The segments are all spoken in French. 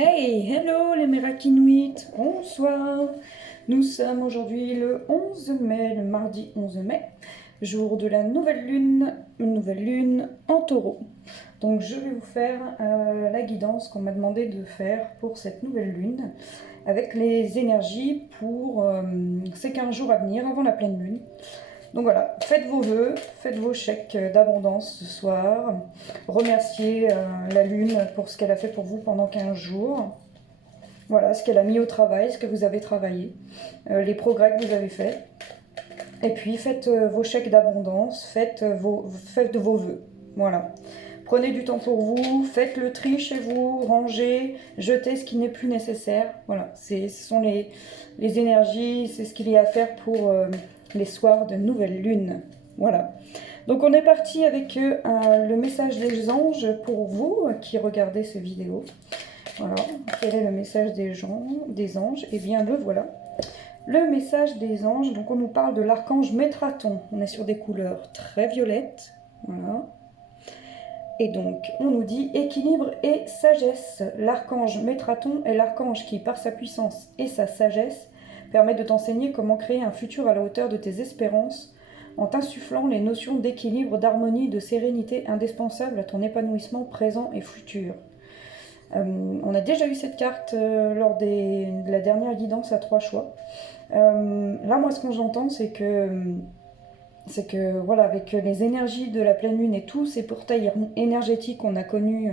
Hey, hello les Mérakinuits, bonsoir. Nous sommes aujourd'hui le 11 mai, le mardi 11 mai, jour de la nouvelle lune en taureau. Donc je vais vous faire la guidance qu'on m'a demandé de faire pour cette nouvelle lune, avec les énergies pour ces 15 jours à venir avant la pleine lune. Donc voilà, faites vos vœux, faites vos chèques d'abondance ce soir. Remerciez la Lune pour ce qu'elle a fait pour vous pendant 15 jours. Voilà, ce qu'elle a mis au travail, ce que vous avez travaillé, les progrès que vous avez faits. Et puis faites vos chèques d'abondance, faites vos vœux. Voilà. Prenez du temps pour vous, faites le tri chez vous, rangez, jetez ce qui n'est plus nécessaire. Voilà, ce sont les énergies, c'est ce qu'il y a à faire pour les soirs de nouvelle lune. Voilà. Donc on est parti avec le message des anges pour vous qui regardez cette vidéo. Voilà, quel est le message des anges? Eh bien le voilà. Le message des anges, donc on nous parle de l'archange Métraton. On est sur des couleurs très violettes. Voilà. Et donc, on nous dit équilibre et sagesse. L'archange Métraton est l'archange qui, par sa puissance et sa sagesse, permet de t'enseigner comment créer un futur à la hauteur de tes espérances, en t'insufflant les notions d'équilibre, d'harmonie, de sérénité indispensables à ton épanouissement présent et futur. On a déjà eu cette carte lors de la dernière guidance à 3 choix. Là, moi, ce que j'entends, c'est que voilà, avec les énergies de la pleine lune et tous ces portails énergétiques qu'on a connus,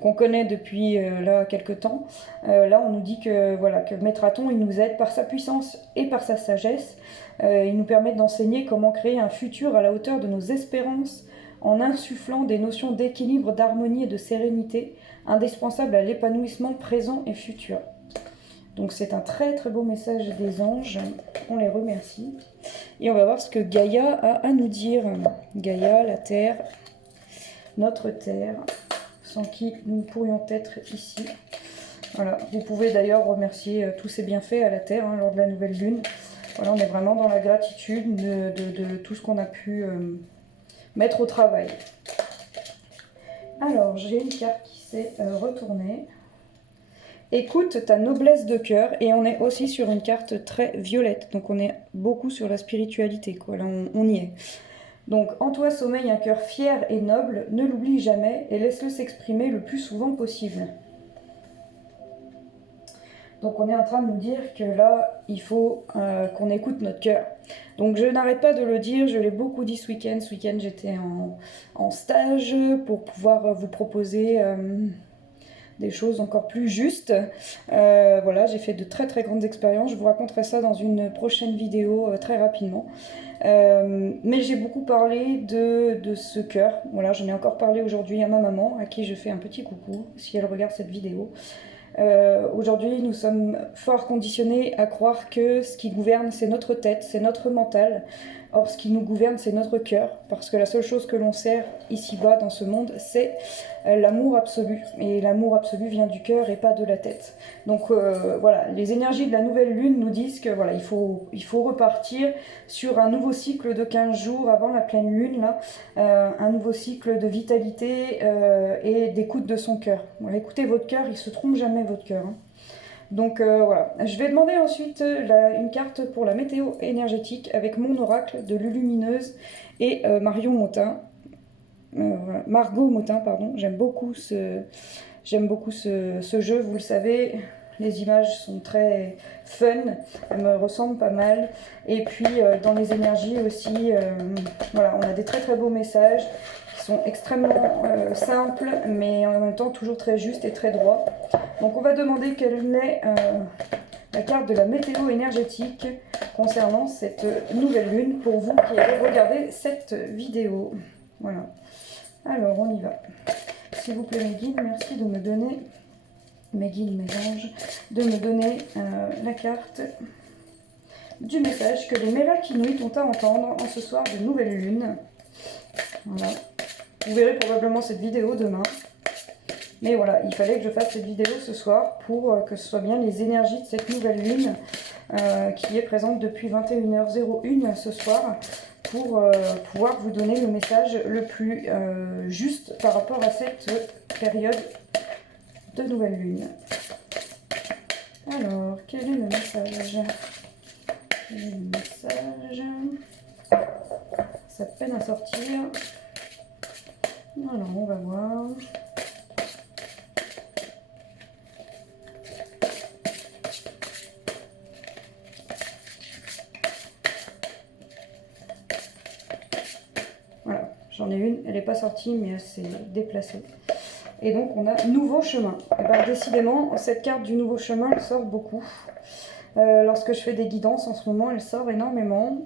qu'on connaît depuis là quelques temps, là on nous dit que voilà, que Métraton il nous aide par sa puissance et par sa sagesse. Il nous permet d'enseigner comment créer un futur à la hauteur de nos espérances en insufflant des notions d'équilibre, d'harmonie et de sérénité indispensables à l'épanouissement présent et futur. Donc c'est un très très beau message des anges, on les remercie. Et on va voir ce que Gaïa a à nous dire. Gaïa, la Terre, notre Terre, sans qui nous ne pourrions être ici. Voilà, vous pouvez d'ailleurs remercier tous ces bienfaits à la Terre lors de la nouvelle lune. Voilà, on est vraiment dans la gratitude de tout ce qu'on a pu mettre au travail. Alors, j'ai une carte qui s'est retournée. Écoute ta noblesse de cœur, et on est aussi sur une carte très violette, donc on est beaucoup sur la spiritualité, quoi. Là on y est. Donc en toi sommeille un cœur fier et noble, ne l'oublie jamais et laisse-le s'exprimer le plus souvent possible. Donc on est en train de nous dire que là il faut qu'on écoute notre cœur. Donc je n'arrête pas de le dire, je l'ai beaucoup dit ce week-end. Ce week-end j'étais en stage pour pouvoir vous proposer des choses encore plus justes. Voilà, j'ai fait de très très grandes expériences. Je vous raconterai ça dans une prochaine vidéo très rapidement. Mais j'ai beaucoup parlé de ce cœur. Voilà, j'en ai encore parlé aujourd'hui à ma maman, à qui je fais un petit coucou si elle regarde cette vidéo. Aujourd'hui, nous sommes fort conditionnés à croire que ce qui gouverne, c'est notre tête, c'est notre mental. Or, ce qui nous gouverne, c'est notre cœur, parce que la seule chose que l'on sert ici-bas dans ce monde, c'est l'amour absolu. Et l'amour absolu vient du cœur et pas de la tête. Donc voilà, les énergies de la nouvelle lune nous disent que voilà, il faut repartir sur un nouveau cycle de 15 jours avant la pleine lune, là, un nouveau cycle de vitalité et d'écoute de son cœur. Voilà, écoutez votre cœur, il ne se trompe jamais votre cœur. Donc voilà, je vais demander ensuite une carte pour la météo énergétique avec mon oracle de Lulumineuse et Marion Motin. Voilà. Margot Motin, pardon. J'aime beaucoup ce jeu, vous le savez. Les images sont très fun, elles me ressemblent pas mal. Et puis dans les énergies aussi, voilà, on a des très très beaux messages qui sont extrêmement simples, mais en même temps toujours très justes et très droits. Donc on va demander quelle est la carte de la météo énergétique concernant cette nouvelle lune pour vous qui avez regardé cette vidéo. Voilà. Alors on y va. S'il vous plaît mes guides, merci de me donner, mes guides, mes anges, de me donner la carte du message que les Mérakinuits ont à entendre en ce soir de nouvelle lune. Voilà. Vous verrez probablement cette vidéo demain. Mais voilà, il fallait que je fasse cette vidéo ce soir pour que ce soit bien les énergies de cette nouvelle lune qui est présente depuis 21h01 ce soir pour pouvoir vous donner le message le plus juste par rapport à cette période de nouvelle lune. Alors, quel est le message? Quel est le message? Ça peine à sortir. Alors, on va voir. Voilà, j'en ai une, elle n'est pas sortie, mais elle s'est déplacée. Et donc, on a nouveau chemin. Et bien, décidément, cette carte du nouveau chemin, elle sort beaucoup. Lorsque je fais des guidances en ce moment, elle sort énormément.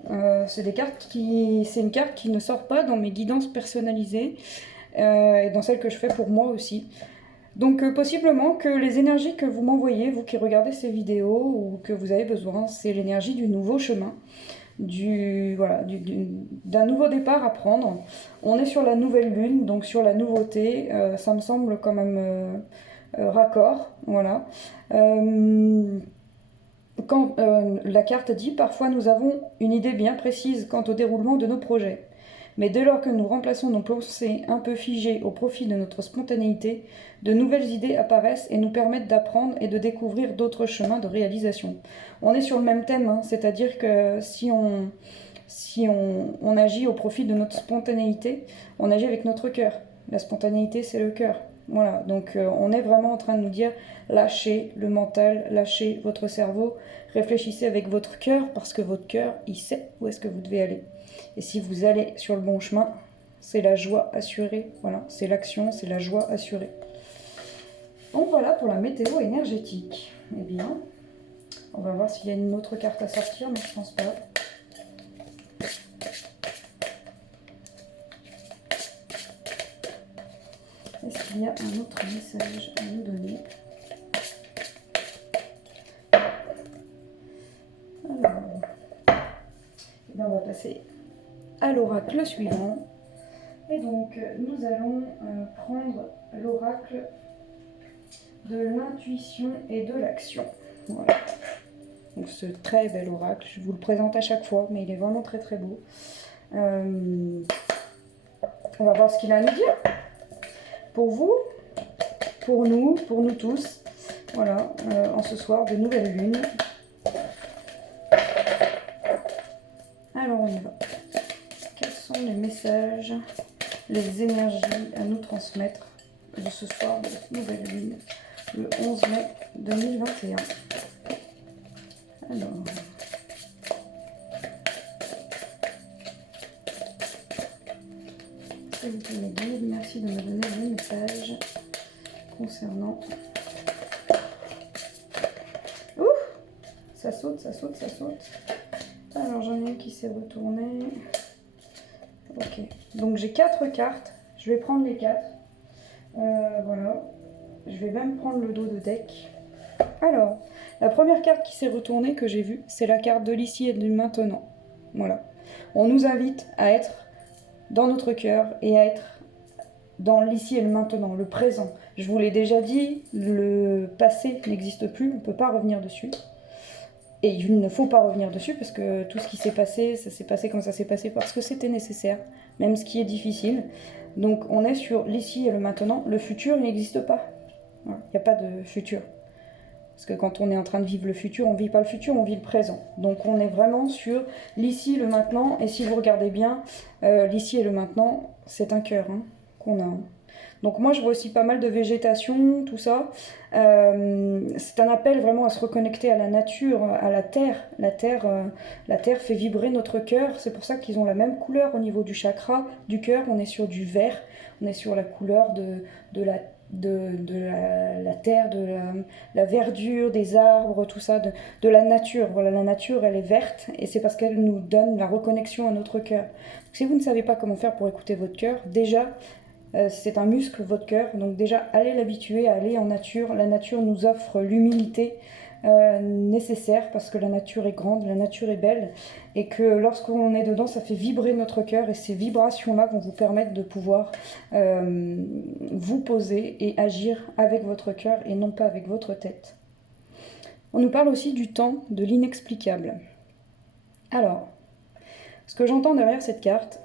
C'est une carte qui ne sort pas dans mes guidances personnalisées et dans celles que je fais pour moi aussi. Donc possiblement que les énergies que vous m'envoyez, vous qui regardez ces vidéos ou que vous avez besoin, c'est l'énergie du nouveau chemin, d'un nouveau départ à prendre. On est sur la nouvelle lune, donc sur la nouveauté, ça me semble quand même raccord. Voilà. Quand la carte dit « Parfois nous avons une idée bien précise quant au déroulement de nos projets. Mais dès lors que nous remplaçons nos pensées un peu figées au profit de notre spontanéité, de nouvelles idées apparaissent et nous permettent d'apprendre et de découvrir d'autres chemins de réalisation. » On est sur le même thème, hein, c'est-à-dire que si on agit au profit de notre spontanéité, on agit avec notre cœur. La spontanéité, c'est le cœur. Voilà, donc on est vraiment en train de nous dire lâchez le mental, lâchez votre cerveau, réfléchissez avec votre cœur parce que votre cœur, il sait où est-ce que vous devez aller. Et si vous allez sur le bon chemin, c'est la joie assurée. Voilà, c'est l'action, c'est la joie assurée. Donc voilà pour la météo énergétique. Eh bien, on va voir s'il y a une autre carte à sortir, mais je pense pas. Est-ce qu'il y a un autre message à nous donner? Alors, on va passer à l'oracle suivant. Et donc, nous allons prendre l'oracle de l'intuition et de l'action. Voilà. Donc, ce très bel oracle, je vous le présente à chaque fois, mais il est vraiment très très beau. On va voir ce qu'il a à nous dire. Pour vous, pour nous tous. Voilà, en ce soir de nouvelle lune. Alors, on y va. Quels sont les messages, les énergies à nous transmettre de ce soir de nouvelle lune, le 11 mai 2021. Alors, s'il vous plaît, mes guides, merci de me donner des messages concernant... Ouh, ça saute, ça saute, ça saute. Alors, j'en ai une qui s'est retournée. Ok, donc j'ai 4 cartes. Je vais prendre les 4. Voilà. Je vais même prendre le dos de deck. Alors, la première carte qui s'est retournée que j'ai vue, c'est la carte de l'ici et du maintenant. Voilà. On nous invite à être dans notre cœur et à être dans l'ici et le maintenant, le présent. Je vous l'ai déjà dit, le passé n'existe plus, on ne peut pas revenir dessus. Et il ne faut pas revenir dessus parce que tout ce qui s'est passé, ça s'est passé comme ça s'est passé parce que c'était nécessaire, même ce qui est difficile. Donc on est sur l'ici et le maintenant. Le futur n'existe pas. Il n'y a pas de futur. Parce que quand on est en train de vivre le futur, on ne vit pas le futur, on vit le présent. Donc on est vraiment sur l'ici, le maintenant. Et si vous regardez bien, l'ici et le maintenant, c'est un cœur qu'on a. Donc moi je vois aussi pas mal de végétation, tout ça. C'est un appel vraiment à se reconnecter à la nature, à la terre. La terre fait vibrer notre cœur. C'est pour ça qu'ils ont la même couleur au niveau du chakra, du cœur. On est sur du vert, on est sur la couleur de la terre, de la verdure, des arbres, tout ça, de la nature. Voilà, la nature, elle est verte et c'est parce qu'elle nous donne la reconnexion à notre cœur. Donc, si vous ne savez pas comment faire pour écouter votre cœur, déjà, c'est un muscle, votre cœur. Donc déjà, allez l'habituer à aller en nature. La nature nous offre l'humilité nécessaire parce que la nature est grande, la nature est belle et que lorsqu'on est dedans, ça fait vibrer notre cœur et ces vibrations-là vont vous permettre de pouvoir vous poser et agir avec votre cœur et non pas avec votre tête. On nous parle aussi du temps, de l'inexplicable. Alors, ce que j'entends derrière cette carte,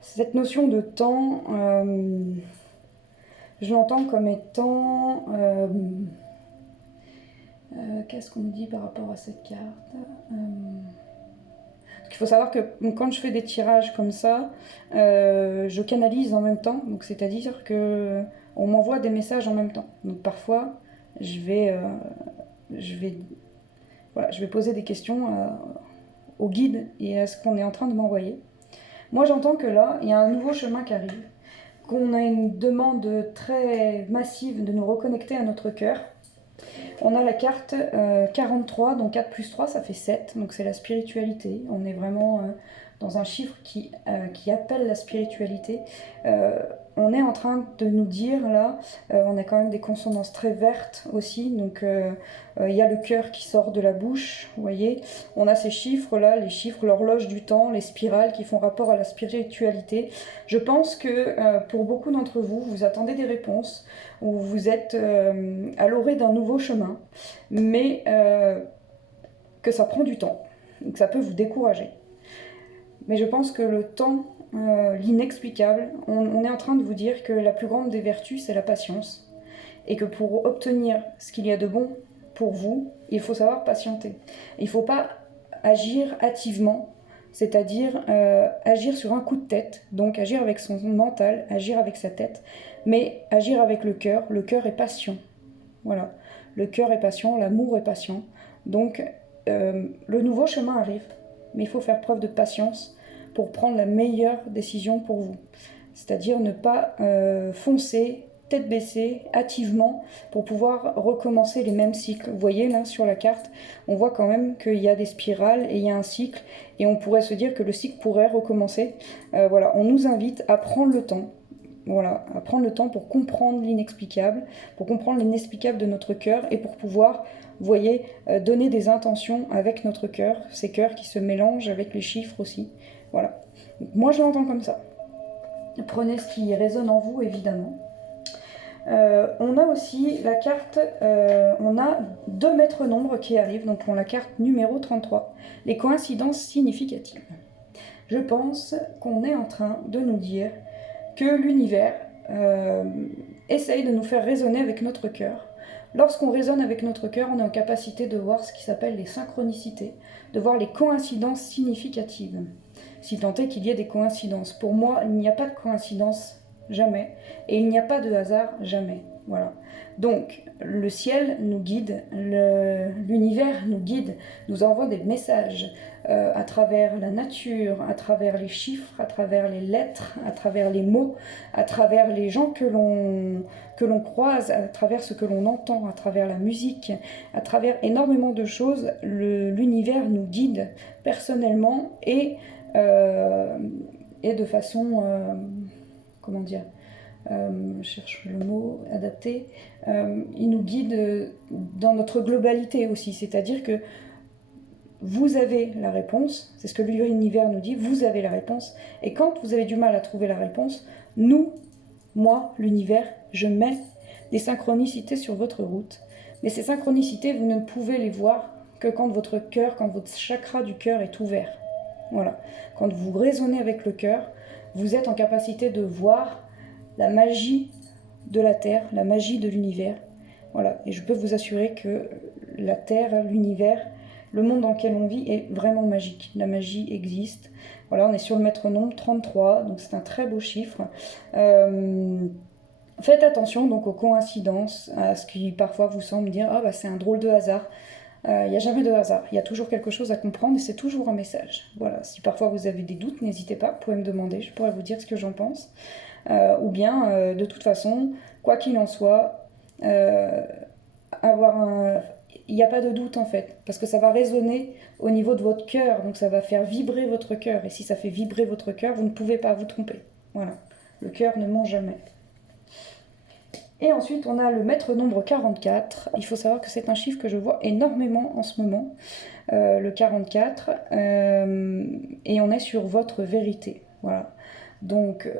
cette notion de temps, Je l'entends comme étant... qu'est-ce qu'on me dit par rapport à cette carte? Il faut savoir que quand je fais des tirages comme ça, je canalise en même temps. Donc c'est-à-dire que on m'envoie des messages en même temps. Donc parfois, je vais, voilà, je vais poser des questions au guide et à ce qu'on est en train de m'envoyer. Moi, j'entends que là, il y a un nouveau chemin qui arrive, qu'on a une demande très massive de nous reconnecter à notre cœur. On a la carte 43, donc 4 plus 3, ça fait 7, donc c'est la spiritualité. On est vraiment dans un chiffre qui appelle la spiritualité. On est en train de nous dire là, on a quand même des consonances très vertes aussi, donc il y a le cœur qui sort de la bouche, vous voyez. On a ces chiffres là, les chiffres, l'horloge du temps, les spirales qui font rapport à la spiritualité. Je pense que pour beaucoup d'entre vous, vous attendez des réponses, ou vous êtes à l'orée d'un nouveau chemin, mais que ça prend du temps, que ça peut vous décourager. Mais je pense que le temps, l'inexplicable, on est en train de vous dire que la plus grande des vertus, c'est la patience. Et que pour obtenir ce qu'il y a de bon pour vous, il faut savoir patienter. Il ne faut pas agir hâtivement, c'est-à-dire agir sur un coup de tête, donc agir avec son mental, agir avec sa tête, mais agir avec le cœur. Le cœur est patient. Voilà. Le cœur est patient, l'amour est patient. Donc le nouveau chemin arrive, mais il faut faire preuve de patience pour prendre la meilleure décision pour vous. C'est-à-dire ne pas foncer tête baissée, hâtivement, pour pouvoir recommencer les mêmes cycles. Vous voyez là sur la carte, on voit quand même qu'il y a des spirales et il y a un cycle, et on pourrait se dire que le cycle pourrait recommencer. Voilà, on nous invite à prendre le temps. Voilà, à prendre le temps pour comprendre l'inexplicable, pour comprendre l'inexplicable de notre cœur et pour pouvoir, vous voyez, donner des intentions avec notre cœur, ces cœurs qui se mélangent avec les chiffres aussi. Voilà. Donc, moi, je l'entends comme ça. Prenez ce qui résonne en vous, évidemment. On a aussi la carte, on a 2 maîtres nombres qui arrivent, donc on a la carte numéro 33, les coïncidences significatives. Je pense qu'on est en train de nous dire que l'univers essaye de nous faire résonner avec notre cœur. Lorsqu'on résonne avec notre cœur, on est en capacité de voir ce qui s'appelle les synchronicités, de voir les coïncidences significatives, si tant est qu'il y ait des coïncidences. Pour moi, il n'y a pas de coïncidence, jamais, et il n'y a pas de hasard, jamais. Voilà. Donc, le ciel nous guide, l'univers nous guide, nous envoie des messages à travers la nature, à travers les chiffres, à travers les lettres, à travers les mots, à travers les gens que l'on croise, à travers ce que l'on entend, à travers la musique, à travers énormément de choses. L'univers nous guide personnellement et de façon... comment dire, je cherche le mot adapté, il nous guide dans notre globalité aussi, c'est-à-dire que vous avez la réponse, c'est ce que l'univers nous dit, vous avez la réponse, et quand vous avez du mal à trouver la réponse, moi, l'univers, je mets des synchronicités sur votre route, mais ces synchronicités, vous ne pouvez les voir que quand votre cœur, quand votre chakra du cœur est ouvert. Voilà, quand vous raisonnez avec le cœur, vous êtes en capacité de voir la magie de la Terre, la magie de l'univers. Voilà, et je peux vous assurer que la Terre, l'univers, le monde dans lequel on vit est vraiment magique. La magie existe. Voilà, on est sur le maître nombre 33, donc c'est un très beau chiffre. Faites attention donc aux coïncidences, à ce qui parfois vous semble dire « Ah bah c'est un drôle de hasard ». Il n'y a jamais de hasard, il y a toujours quelque chose à comprendre et c'est toujours un message. Voilà, si parfois vous avez des doutes, n'hésitez pas, vous pouvez me demander, je pourrais vous dire ce que j'en pense. Ou bien, de toute façon, quoi qu'il en soit, il n'y a pas de doute en fait, parce que ça va résonner au niveau de votre cœur, donc ça va faire vibrer votre cœur, et si ça fait vibrer votre cœur, vous ne pouvez pas vous tromper. Voilà, le cœur ne ment jamais. Et ensuite, on a le maître nombre 44. Il faut savoir que c'est un chiffre que je vois énormément en ce moment, le 44. Et on est sur votre vérité. Voilà. Donc,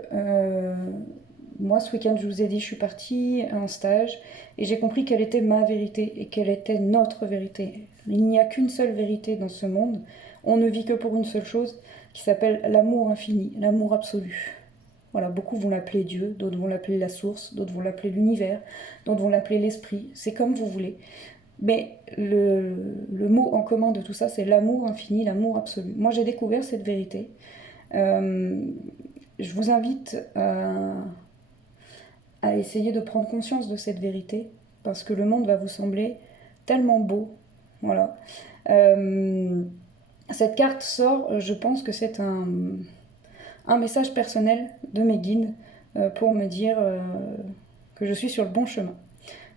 moi, ce week-end, je vous ai dit, je suis partie en stage et j'ai compris quelle était ma vérité et quelle était notre vérité. Il n'y a qu'une seule vérité dans ce monde. On ne vit que pour une seule chose qui s'appelle l'amour infini, l'amour absolu. Voilà, beaucoup vont l'appeler Dieu, d'autres vont l'appeler la source, d'autres vont l'appeler l'univers, d'autres vont l'appeler l'esprit, c'est comme vous voulez. Mais le mot en commun de tout ça, c'est l'amour infini, l'amour absolu. Moi, j'ai découvert cette vérité. Je vous invite à essayer de prendre conscience de cette vérité, parce que le monde va vous sembler tellement beau. Voilà. Cette carte sort, je pense que c'est un message personnel de mes guides pour me dire que je suis sur le bon chemin.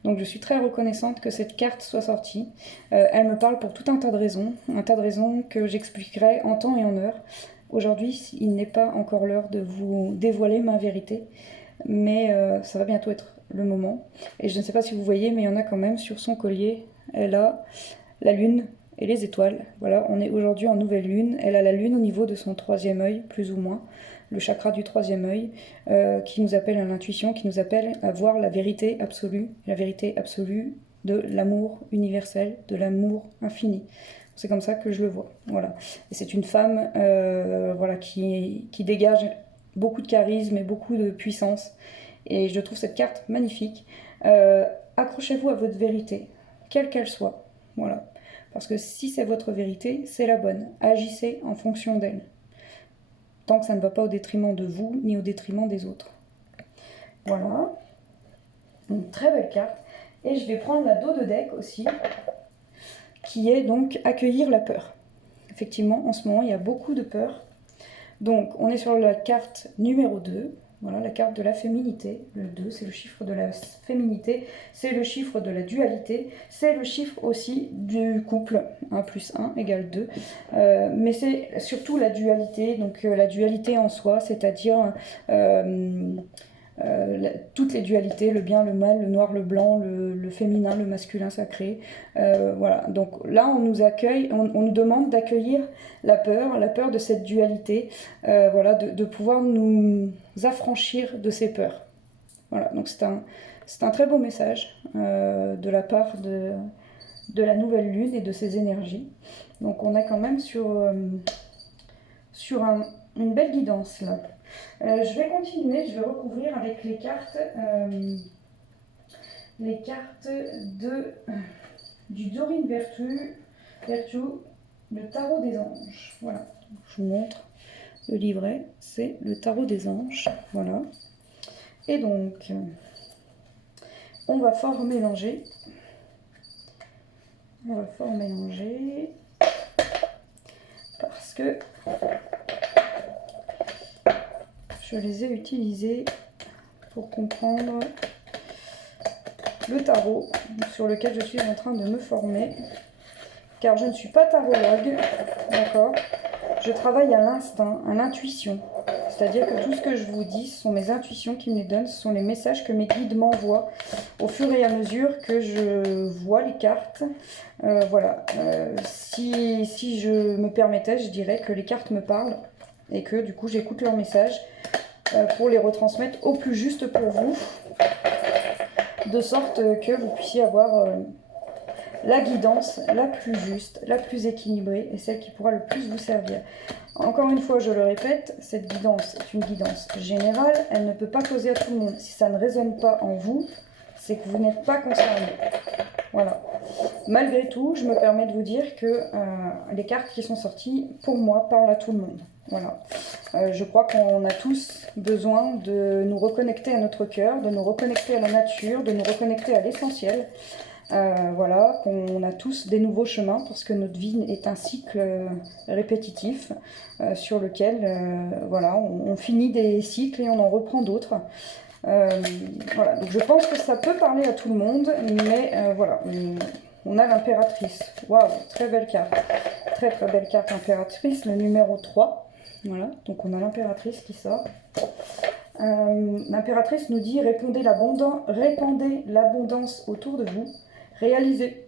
Donc je suis très reconnaissante que cette carte soit sortie. Elle me parle pour tout un tas de raisons que j'expliquerai en temps et en heure. Aujourd'hui, il n'est pas encore l'heure de vous dévoiler ma vérité, mais ça va bientôt être le moment. Et je ne sais pas si vous voyez, mais il y en a quand même sur son collier. Elle a la lune et les étoiles. Voilà, on est aujourd'hui en nouvelle lune. Elle a la lune au niveau de son troisième œil, plus ou moins, le chakra du troisième œil, qui nous appelle à l'intuition, qui nous appelle à voir la vérité absolue de l'amour universel, de l'amour infini. C'est comme ça que je le vois. Voilà. Et c'est une femme voilà, qui dégage beaucoup de charisme et beaucoup de puissance. Et je trouve cette carte magnifique. Accrochez-vous à votre vérité, quelle qu'elle soit. Voilà. Parce que si c'est votre vérité, c'est la bonne. Agissez en fonction d'elle. Tant que ça ne va pas au détriment de vous, ni au détriment des autres. Voilà. Une très belle carte. Et je vais prendre la dos de deck aussi, qui est donc accueillir la peur. Effectivement, en ce moment, il y a beaucoup de peur. Donc, on est sur la carte numéro 2. Voilà, la carte de la féminité. Le 2, c'est le chiffre de la féminité. C'est le chiffre de la dualité. C'est le chiffre aussi du couple. 1 plus 1 égale 2. Mais c'est surtout la dualité. Donc, la dualité en soi, c'est-à-dire toutes les dualités, le bien, le mal, le noir, le blanc, le féminin, le masculin sacré. Voilà. Donc là, on nous accueille, on nous demande d'accueillir la peur de cette dualité, voilà, de pouvoir nous affranchir de ces peurs. Voilà. Donc c'est un très beau message de la part de la nouvelle lune et de ses énergies. Donc on est quand même sur une belle guidance là. Je vais continuer, je vais recouvrir avec les cartes du Dorine Virtue, le tarot des anges. Voilà, je vous montre le livret, c'est le tarot des anges. Voilà. Et donc, on va fort mélanger. Parce que je les ai utilisés pour comprendre le tarot sur lequel je suis en train de me former. Car je ne suis pas tarologue, d'accord ? Je travaille à l'instinct, à l'intuition. C'est-à-dire que tout ce que je vous dis, ce sont mes intuitions qui me les donnent, ce sont les messages que mes guides m'envoient au fur et à mesure que je vois les cartes. Voilà. Si je me permettais, je dirais que les cartes me parlent et que du coup j'écoute leurs messages pour les retransmettre au plus juste pour vous, de sorte que vous puissiez avoir la guidance la plus juste, la plus équilibrée et celle qui pourra le plus vous servir. Encore une fois, je le répète, cette guidance est une guidance générale, elle ne peut pas causer à tout le monde. Si ça ne résonne pas en vous, c'est que vous n'êtes pas concerné. Voilà. Malgré tout, je me permets de vous dire que les cartes qui sont sorties, pour moi, parlent à tout le monde. Voilà. Je crois qu'on a tous besoin de nous reconnecter à notre cœur, de nous reconnecter à la nature, de nous reconnecter à l'essentiel. Voilà, qu'on a tous des nouveaux chemins parce que notre vie est un cycle répétitif sur lequel voilà, on finit des cycles et on en reprend d'autres. Voilà, donc je pense que ça peut parler à tout le monde, mais voilà, on a l'impératrice. Waouh, très belle carte. Très très belle carte impératrice, le numéro 3. Voilà, donc on a l'impératrice qui sort. L'impératrice nous dit répandez l'abondance autour de vous, réalisez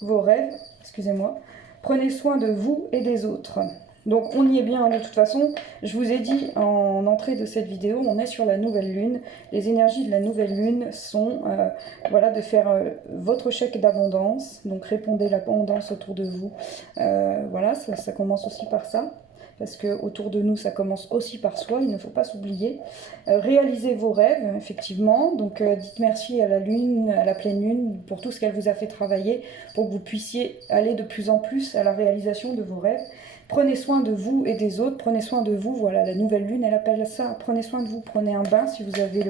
vos rêves, prenez soin de vous et des autres. Donc on y est bien de toute façon, je vous ai dit en entrée de cette vidéo, on est sur la nouvelle lune. Les énergies de la nouvelle lune sont voilà, de faire votre chèque d'abondance, donc répondez l'abondance autour de vous. Voilà, ça commence aussi par ça. parce que autour de nous, ça commence aussi par soi, il ne faut pas s'oublier. Réalisez vos rêves, effectivement, donc dites merci à la lune, à la pleine lune, pour tout ce qu'elle vous a fait travailler, pour que vous puissiez aller de plus en plus à la réalisation de vos rêves. Prenez soin de vous et des autres, prenez soin de vous, voilà, la nouvelle lune, elle appelle ça, prenez soin de vous, prenez un bain si vous avez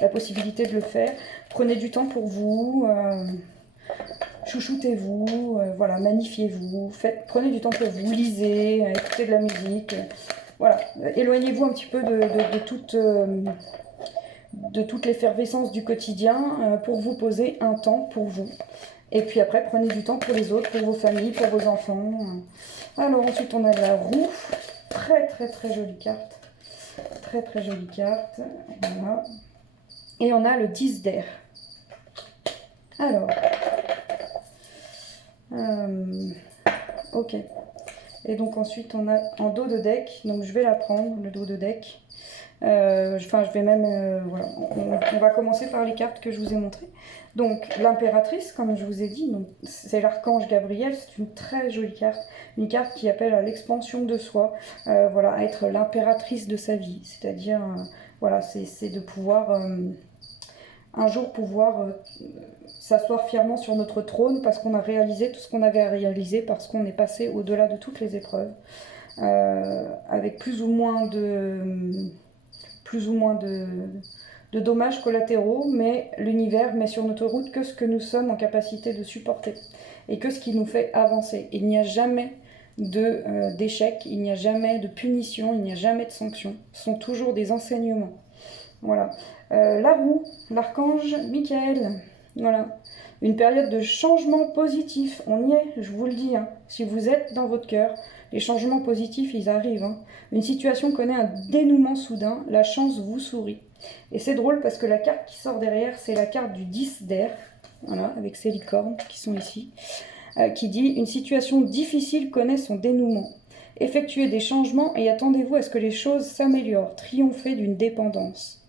la possibilité de le faire, prenez du temps pour vous, chouchoutez-vous, voilà, magnifiez-vous, prenez du temps pour vous, lisez, écoutez de la musique, voilà, éloignez-vous un petit peu de toute l'effervescence du quotidien pour vous poser un temps pour vous. Et puis après, prenez du temps pour les autres, pour vos familles, pour vos enfants. Alors ensuite, on a la roue, très très très jolie carte, très très jolie carte, voilà. Et on a le 10 d'air. Alors, ok. Et donc ensuite on a en dos de deck, donc je vais la prendre, le dos de deck. Enfin je vais même, voilà, on va commencer par les cartes que je vous ai montrées. Donc l'impératrice, comme je vous ai dit, c'est l'archange Gabriel, c'est une très jolie carte. Une carte qui appelle à l'expansion de soi, voilà, à être l'impératrice de sa vie. C'est-à-dire, voilà, c'est de pouvoir... un jour pouvoir s'asseoir fièrement sur notre trône parce qu'on a réalisé tout ce qu'on avait à réaliser, parce qu'on est passé au-delà de toutes les épreuves, avec plus ou moins de dommages collatéraux, mais l'univers met sur notre route que ce que nous sommes en capacité de supporter et que ce qui nous fait avancer. Il n'y a jamais d'échec, il n'y a jamais de punition, il n'y a jamais de sanction. Ce sont toujours des enseignements. Voilà. La roue, l'archange Michael. Voilà. Une période de changement positif. On y est, je vous le dis. Hein. Si vous êtes dans votre cœur, les changements positifs, ils arrivent. Hein. Une situation connaît un dénouement soudain. La chance vous sourit. Et c'est drôle parce que la carte qui sort derrière, c'est la carte du 10 d'air. Voilà, avec ces licornes qui sont ici. Qui dit « Une situation difficile connaît son dénouement. Effectuez des changements et attendez-vous à ce que les choses s'améliorent. Triomphez d'une dépendance. »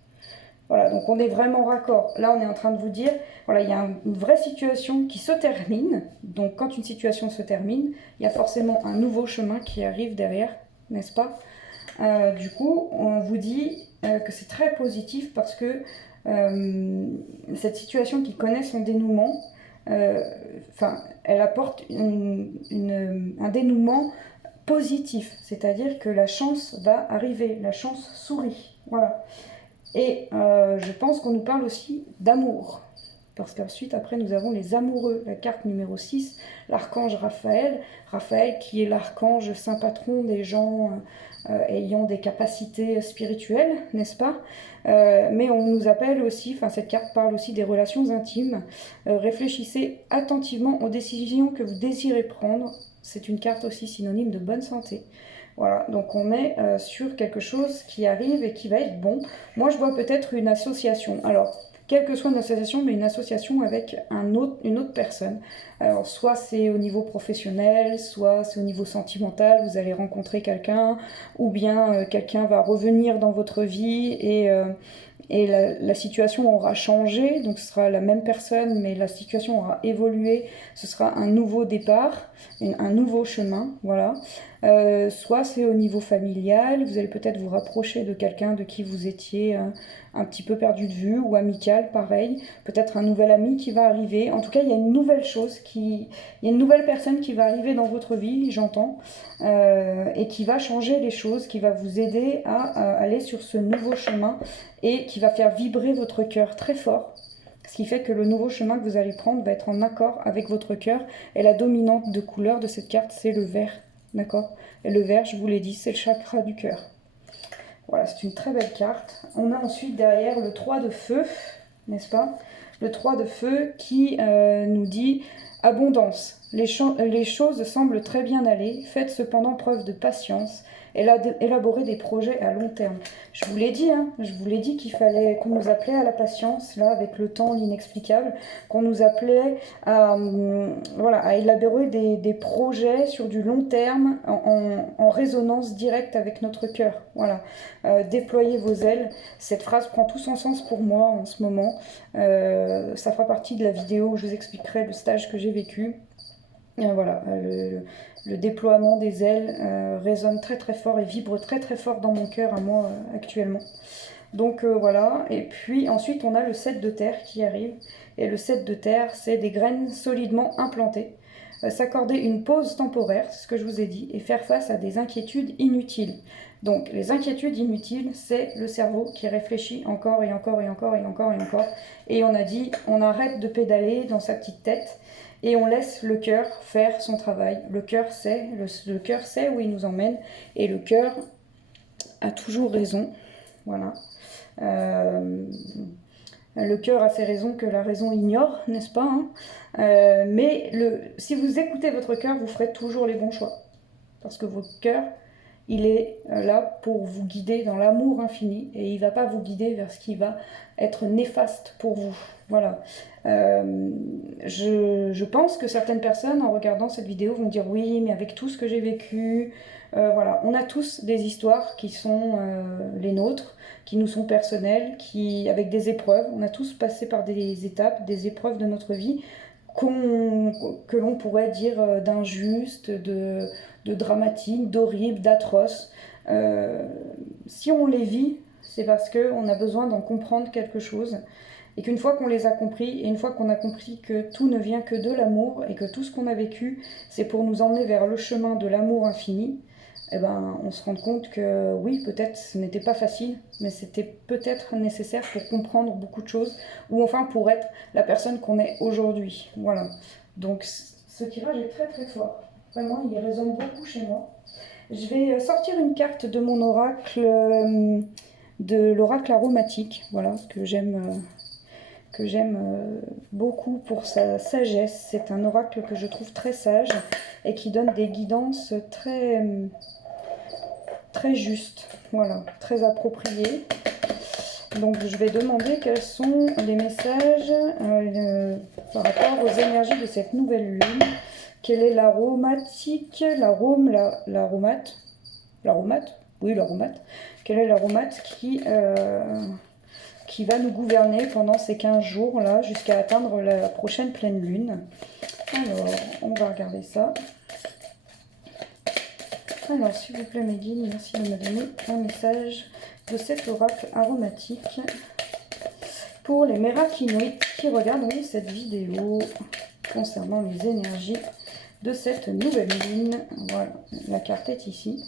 Voilà, donc on est vraiment raccord. Là, on est en train de vous dire, voilà, il y a une vraie situation qui se termine. Donc, quand une situation se termine, il y a forcément un nouveau chemin qui arrive derrière, n'est-ce pas? Du coup, on vous dit que c'est très positif parce que cette situation qui connaît son dénouement, elle apporte un dénouement positif. C'est-à-dire que la chance va arriver, la chance sourit. Voilà. Et je pense qu'on nous parle aussi d'amour. Parce qu'ensuite, après, nous avons les amoureux. La carte numéro 6, l'archange Raphaël. Raphaël qui est l'archange saint patron des gens ayant des capacités spirituelles, n'est-ce pas? Mais on nous appelle aussi, enfin cette carte parle aussi des relations intimes. Réfléchissez attentivement aux décisions que vous désirez prendre. C'est une carte aussi synonyme de bonne santé. Voilà, donc on est sur quelque chose qui arrive et qui va être bon. Moi, je vois peut-être une association. Alors, quelle que soit une association, mais une association avec une autre personne. Alors, soit c'est au niveau professionnel, soit c'est au niveau sentimental, vous allez rencontrer quelqu'un, ou bien quelqu'un va revenir dans votre vie et la situation aura changé, donc ce sera la même personne, mais la situation aura évolué, ce sera un nouveau départ, un nouveau chemin, voilà. Soit c'est au niveau familial, vous allez peut-être vous rapprocher de quelqu'un de qui vous étiez un petit peu perdu de vue, ou amical, pareil, peut-être un nouvel ami qui va arriver. En tout cas, il y a une nouvelle chose, il y a une nouvelle personne qui va arriver dans votre vie, j'entends, et qui va changer les choses, qui va vous aider à aller sur ce nouveau chemin et qui va faire vibrer votre cœur très fort. Ce qui fait que le nouveau chemin que vous allez prendre va être en accord avec votre cœur. Et la dominante de couleur de cette carte, c'est le vert. D'accord? Et le vert, je vous l'ai dit, c'est le chakra du cœur. Voilà, c'est une très belle carte. On a ensuite derrière le 3 de feu, n'est-ce pas? Le 3 de feu qui nous dit abondance. Les choses semblent très bien aller. Faites cependant preuve de patience. Élaborer des projets à long terme. Je vous l'ai dit, hein, je vous l'ai dit qu'on nous appelait à la patience, là, avec le temps, l'inexplicable, qu'on nous appelait à élaborer des projets sur du long terme, en résonance directe avec notre cœur. Voilà. Déployez vos ailes. Cette phrase prend tout son sens pour moi en ce moment. Ça fera partie de la vidéo où je vous expliquerai le stage que j'ai vécu. Voilà, le déploiement des ailes résonne très très fort et vibre très très fort dans mon cœur à moi actuellement. Donc voilà, et puis ensuite on a le 7 de terre qui arrive. Et le 7 de terre, c'est des graines solidement implantées. S'accorder une pause temporaire, c'est ce que je vous ai dit, et faire face à des inquiétudes inutiles. Donc les inquiétudes inutiles, c'est le cerveau qui réfléchit encore et encore et encore et encore et encore. Et on a dit, on arrête de pédaler dans sa petite tête et on laisse le cœur faire son travail. Le cœur sait où il nous emmène, et le cœur a toujours raison. Voilà. Le cœur a ses raisons que la raison ignore, n'est-ce pas, hein? Mais si vous écoutez votre cœur, vous ferez toujours les bons choix. Parce que votre cœur, il est là pour vous guider dans l'amour infini, et il ne va pas vous guider vers ce qui va être néfaste pour vous. Voilà. Je pense que certaines personnes, en regardant cette vidéo, vont dire oui, mais avec tout ce que j'ai vécu, voilà, on a tous des histoires qui sont les nôtres, qui nous sont personnelles, avec des épreuves. On a tous passé par des étapes, des épreuves de notre vie que l'on pourrait dire d'injuste, de dramatique, d'horrible, d'atroce. Si on les vit, c'est parce qu'on a besoin d'en comprendre quelque chose. Et qu'une fois qu'on les a compris, et une fois qu'on a compris que tout ne vient que de l'amour, et que tout ce qu'on a vécu, c'est pour nous emmener vers le chemin de l'amour infini, eh ben, on se rend compte que oui, peut-être ce n'était pas facile, mais c'était peut-être nécessaire pour comprendre beaucoup de choses, ou enfin pour être la personne qu'on est aujourd'hui. Voilà. Donc ce tirage est très très fort. Vraiment, il résonne beaucoup chez moi. Je vais sortir une carte de mon oracle, de l'oracle aromatique, voilà, que j'aime beaucoup pour sa sagesse. C'est un oracle que je trouve très sage et qui donne des guidances très justes, voilà, très appropriées. Donc je vais demander quels sont les messages par rapport aux énergies de cette nouvelle lune. Quelle est l'aromatique, l'aromate, oui, l'aromate. Quelle est l'aromate qui va nous gouverner pendant ces 15 jours là jusqu'à atteindre la prochaine pleine lune. Alors, on va regarder ça. Alors, s'il vous plaît, mes guides, merci de me donner un message de cet oracle aromatique pour les mérakinoïdes qui regarderont cette vidéo concernant les énergies de cette nouvelle lune. Voilà, la carte est ici.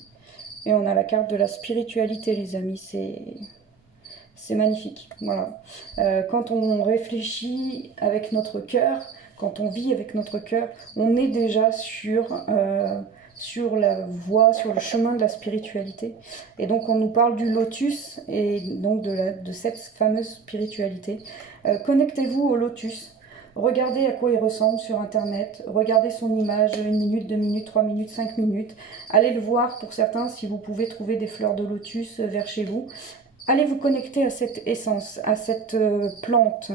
Et on a la carte de la spiritualité, les amis, c'est magnifique. Voilà. Quand on réfléchit avec notre cœur, quand on vit avec notre cœur, on est déjà sur la voie, sur le chemin de la spiritualité. Et donc on nous parle du lotus et donc de cette fameuse spiritualité. Connectez-vous au lotus. Regardez à quoi il ressemble sur internet, regardez son image, 1 minute, 2 minutes, 3 minutes, 5 minutes. Allez le voir pour certains si vous pouvez trouver des fleurs de lotus vers chez vous. Allez vous connecter à cette essence, à cette plante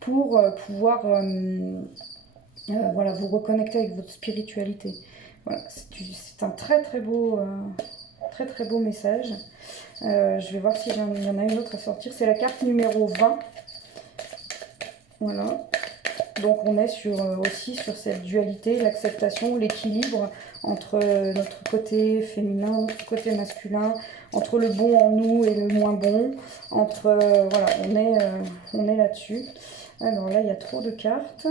pour pouvoir voilà, vous reconnecter avec votre spiritualité. Voilà, c'est un très très beau message. Je vais voir s'il y en a une autre à sortir. C'est la carte numéro 20. Voilà. Donc on est aussi sur cette dualité, l'acceptation, l'équilibre entre notre côté féminin, notre côté masculin, entre le bon en nous et le moins bon. Voilà, on est là-dessus. Alors là, il y a trop de cartes.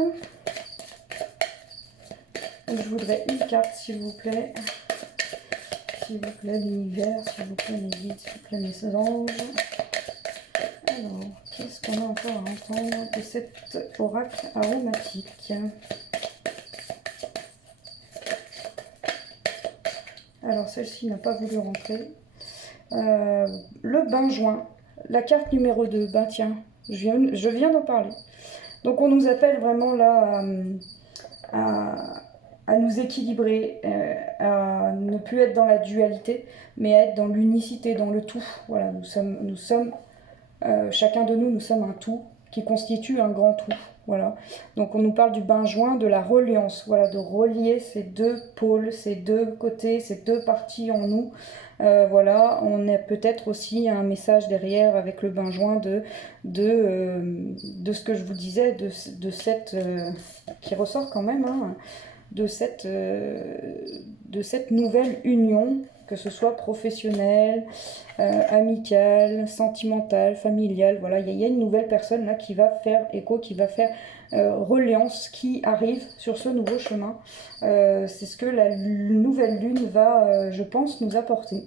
Donc, je voudrais une carte, s'il vous plaît. S'il vous plaît, l'univers, s'il vous plaît, mes guides, s'il vous plaît, mes anges. Alors, qu'est-ce qu'on a encore à entendre de cet oracle aromatique? Alors, celle-ci n'a pas voulu rentrer. Le benjoin, la carte numéro 2. Ben tiens, je viens d'en parler. Donc, on nous appelle vraiment là à nous équilibrer, à ne plus être dans la dualité, mais à être dans l'unicité, dans le tout. Voilà, nous sommes chacun de nous sommes un tout qui constitue un grand tout. Voilà. Donc on nous parle du benjoin, de la reliance, voilà, de relier ces deux pôles, ces deux côtés, ces deux parties en nous. Voilà, on a peut-être aussi un message derrière avec le benjoin de ce que je vous disais, de cette qui ressort quand même, hein, de cette nouvelle union, que ce soit professionnelle, amicale, sentimentale, familiale. Voilà, il y a une nouvelle personne là qui va faire écho, qui va faire reliance, qui arrive sur ce nouveau chemin. C'est ce que la nouvelle lune va, je pense, nous apporter.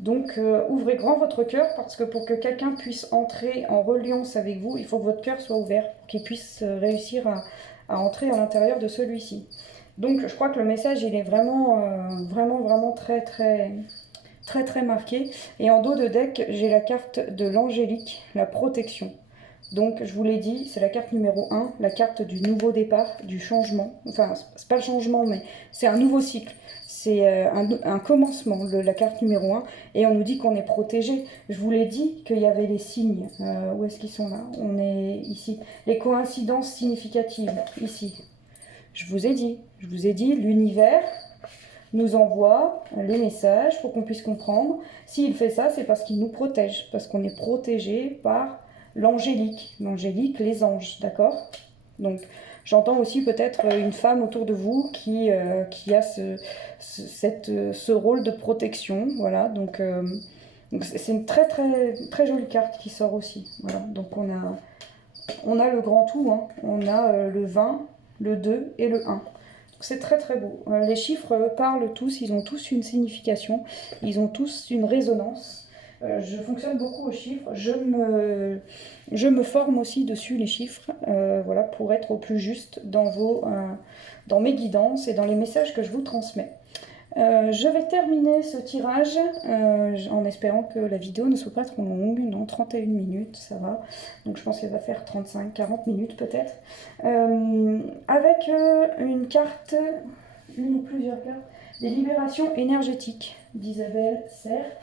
Donc ouvrez grand votre cœur, parce que pour que quelqu'un puisse entrer en reliance avec vous, il faut que votre cœur soit ouvert, qu'il puisse réussir à entrer à l'intérieur de celui-ci. Donc je crois que le message il est vraiment très marqué. Et en dos de deck, j'ai la carte de l'angélique, la protection. Donc je vous l'ai dit, c'est la carte numéro 1, la carte du nouveau départ, du changement. Enfin, c'est pas le changement, mais c'est un nouveau cycle. C'est un commencement, la carte numéro 1. Et on nous dit qu'on est protégé. Je vous l'ai dit qu'il y avait les signes. Où est-ce qu'ils sont là? On est ici. Les coïncidences significatives, ici. Je vous ai dit, l'univers nous envoie les messages pour qu'on puisse comprendre. S'il fait ça, c'est parce qu'il nous protège, parce qu'on est protégé par l'angélique, les anges, d'accord? Donc, j'entends aussi peut-être une femme autour de vous qui a ce rôle de protection, voilà. Donc c'est une très jolie carte qui sort aussi, voilà. Donc on a le grand tout, hein. On a le 20, le 2 et le 1. C'est très beau. Les chiffres parlent tous, ils ont tous une signification, ils ont tous une résonance. Je fonctionne beaucoup aux chiffres, je me forme aussi dessus les chiffres, voilà, pour être au plus juste dans mes guidances et dans les messages que je vous transmets. Je vais terminer ce tirage en espérant que la vidéo ne soit pas trop longue, non, 31 minutes, ça va. Donc je pense qu'elle va faire 35-40 minutes peut-être. Avec une carte, une ou plusieurs cartes, des libérations énergétiques d'Isabelle Serre.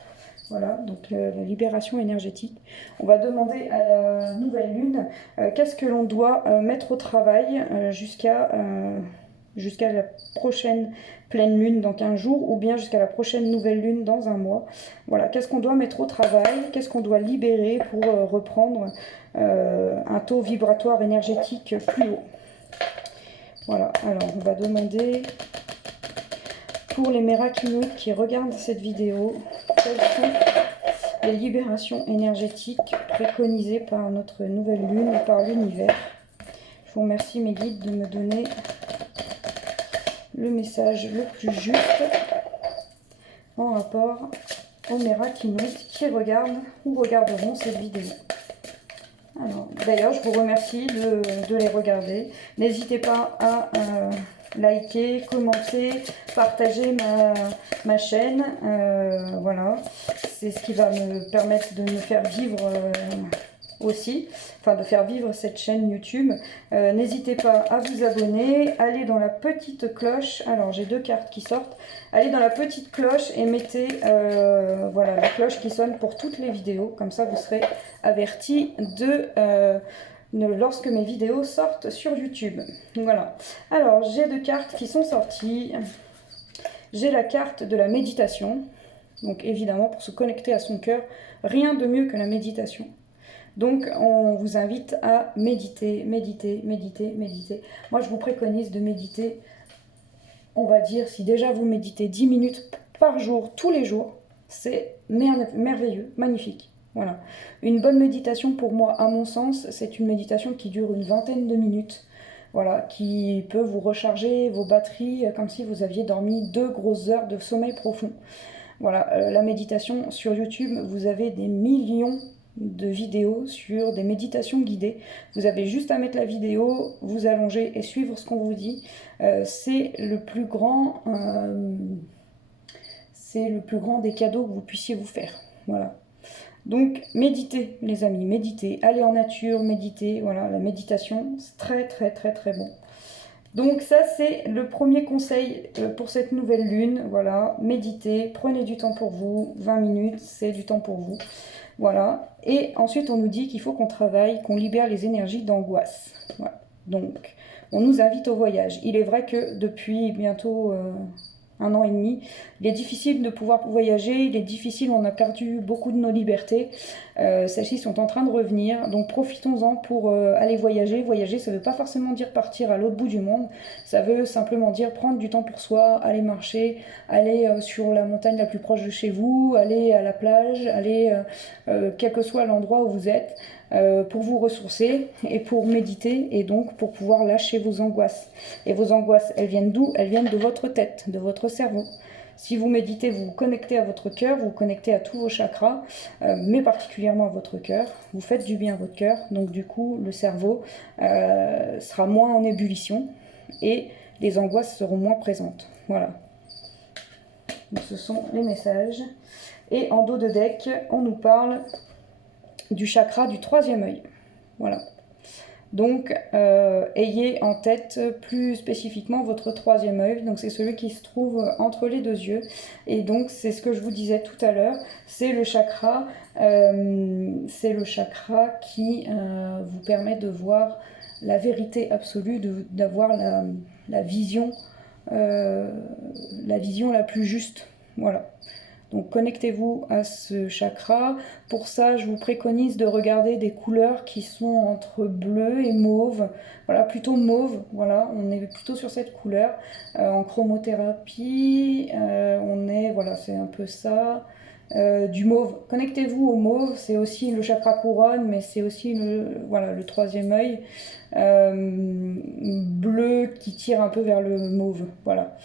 Voilà, donc la libération énergétique. On va demander à la nouvelle lune qu'est-ce que l'on doit mettre au travail jusqu'à la prochaine pleine lune dans 15 jours, ou bien jusqu'à la prochaine nouvelle lune dans un mois. Voilà, qu'est-ce qu'on doit mettre au travail, qu'est-ce qu'on doit libérer pour reprendre un taux vibratoire énergétique plus haut. Voilà, alors on va demander pour les Mérakinoïdes qui regardent cette vidéo, quelles sont les libérations énergétiques préconisées par notre nouvelle lune et par l'univers. Je vous remercie mes guides de me donner le message le plus juste en rapport aux Mérakinoïdes qui regardent ou regarderont cette vidéo. Alors, d'ailleurs, je vous remercie de les regarder. N'hésitez pas à liker, commenter, partager ma chaîne. Voilà, c'est ce qui va me permettre de me faire vivre aussi, enfin de faire vivre cette chaîne YouTube. N'hésitez pas à vous abonner, allez dans la petite cloche. Alors j'ai deux cartes qui sortent. Allez dans la petite cloche et mettez voilà, la cloche qui sonne pour toutes les vidéos. Comme ça vous serez avertis lorsque mes vidéos sortent sur YouTube. Voilà. Alors j'ai deux cartes qui sont sorties. J'ai la carte de la méditation. Donc évidemment pour se connecter à son cœur, rien de mieux que la méditation. Donc on vous invite à méditer. Moi je vous préconise de méditer, on va dire, si déjà vous méditez 10 minutes par jour, tous les jours, c'est merveilleux, magnifique. Voilà. Une bonne méditation pour moi, à mon sens, c'est une méditation qui dure une vingtaine de minutes. Voilà, qui peut vous recharger vos batteries comme si vous aviez dormi 2 grosses heures de sommeil profond. Voilà, la méditation sur YouTube, vous avez des millions de vidéos sur des méditations guidées. Vous avez juste à mettre la vidéo, vous allonger et suivre ce qu'on vous dit. C'est le plus grand des cadeaux que vous puissiez vous faire. Voilà. Donc méditez les amis, méditez, allez en nature, méditez. Voilà, la méditation c'est très bon. Donc ça c'est le premier conseil pour cette nouvelle lune. Voilà, méditez, prenez du temps pour vous, 20 minutes c'est du temps pour vous. Voilà, et ensuite on nous dit qu'il faut qu'on travaille, qu'on libère les énergies d'angoisse. Voilà. Donc on nous invite au voyage. Il est vrai que depuis bientôt 1 an et demi, il est difficile de pouvoir voyager, il est difficile, on a perdu beaucoup de nos libertés. Celles-ci sont en train de revenir, donc profitons-en pour aller voyager. Voyager, ça ne veut pas forcément dire partir à l'autre bout du monde, ça veut simplement dire prendre du temps pour soi, aller marcher, aller sur la montagne la plus proche de chez vous, aller à la plage, aller quel que soit l'endroit où vous êtes, pour vous ressourcer et pour méditer et donc pour pouvoir lâcher vos angoisses. Et vos angoisses, elles viennent d'où? Elles viennent de votre tête, de votre cerveau. Si vous méditez, vous vous connectez à votre cœur, vous vous connectez à tous vos chakras, mais particulièrement à votre cœur. Vous faites du bien à votre cœur, donc du coup, le cerveau sera moins en ébullition et les angoisses seront moins présentes. Voilà. Donc, ce sont les messages. Et en dos de deck, on nous parle du chakra du troisième œil. Voilà. Donc, ayez en tête plus spécifiquement votre troisième œil. Donc, c'est celui qui se trouve entre les deux yeux. Et donc, c'est ce que je vous disais tout à l'heure. C'est le chakra qui vous permet de voir la vérité absolue, d'avoir la vision la plus juste. Voilà. Donc connectez-vous à ce chakra. Pour ça, je vous préconise de regarder des couleurs qui sont entre bleu et mauve. Voilà, plutôt mauve. Voilà, on est plutôt sur cette couleur. En chromothérapie, voilà, c'est un peu ça. Du mauve. Connectez-vous au mauve. C'est aussi le chakra couronne, mais c'est aussi le troisième œil. Bleu qui tire un peu vers le mauve. Voilà.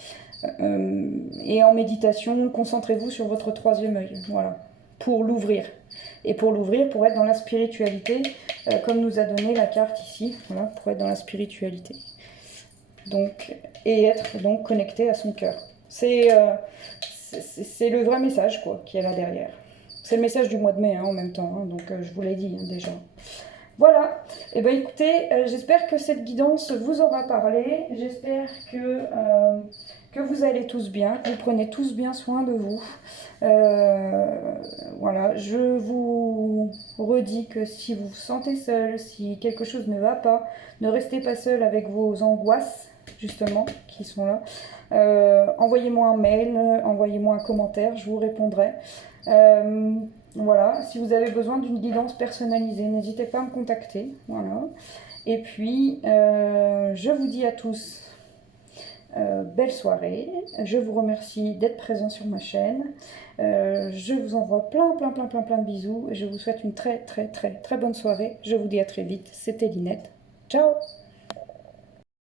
Et en méditation, concentrez-vous sur votre troisième œil, voilà, pour l'ouvrir. Et pour l'ouvrir, pour être dans la spiritualité, comme nous a donné la carte ici, voilà, pour être dans la spiritualité. Donc, et être donc connecté à son cœur. C'est le vrai message, quoi, qui est là derrière. C'est le message du mois de mai, en même temps, donc je vous l'ai dit déjà. Voilà, et bien écoutez, j'espère que cette guidance vous aura parlé, j'espère que vous allez tous bien, que vous prenez tous bien soin de vous. Voilà, je vous redis que si vous vous sentez seul, si quelque chose ne va pas, ne restez pas seul avec vos angoisses, justement, qui sont là. Envoyez-moi un mail, envoyez-moi un commentaire, je vous répondrai. Voilà, si vous avez besoin d'une guidance personnalisée, n'hésitez pas à me contacter. Voilà. Et puis, je vous dis à tous belle soirée. Je vous remercie d'être présent sur ma chaîne. Je vous envoie plein de bisous. Je vous souhaite une très bonne soirée. Je vous dis à très vite. C'était Linette. Ciao!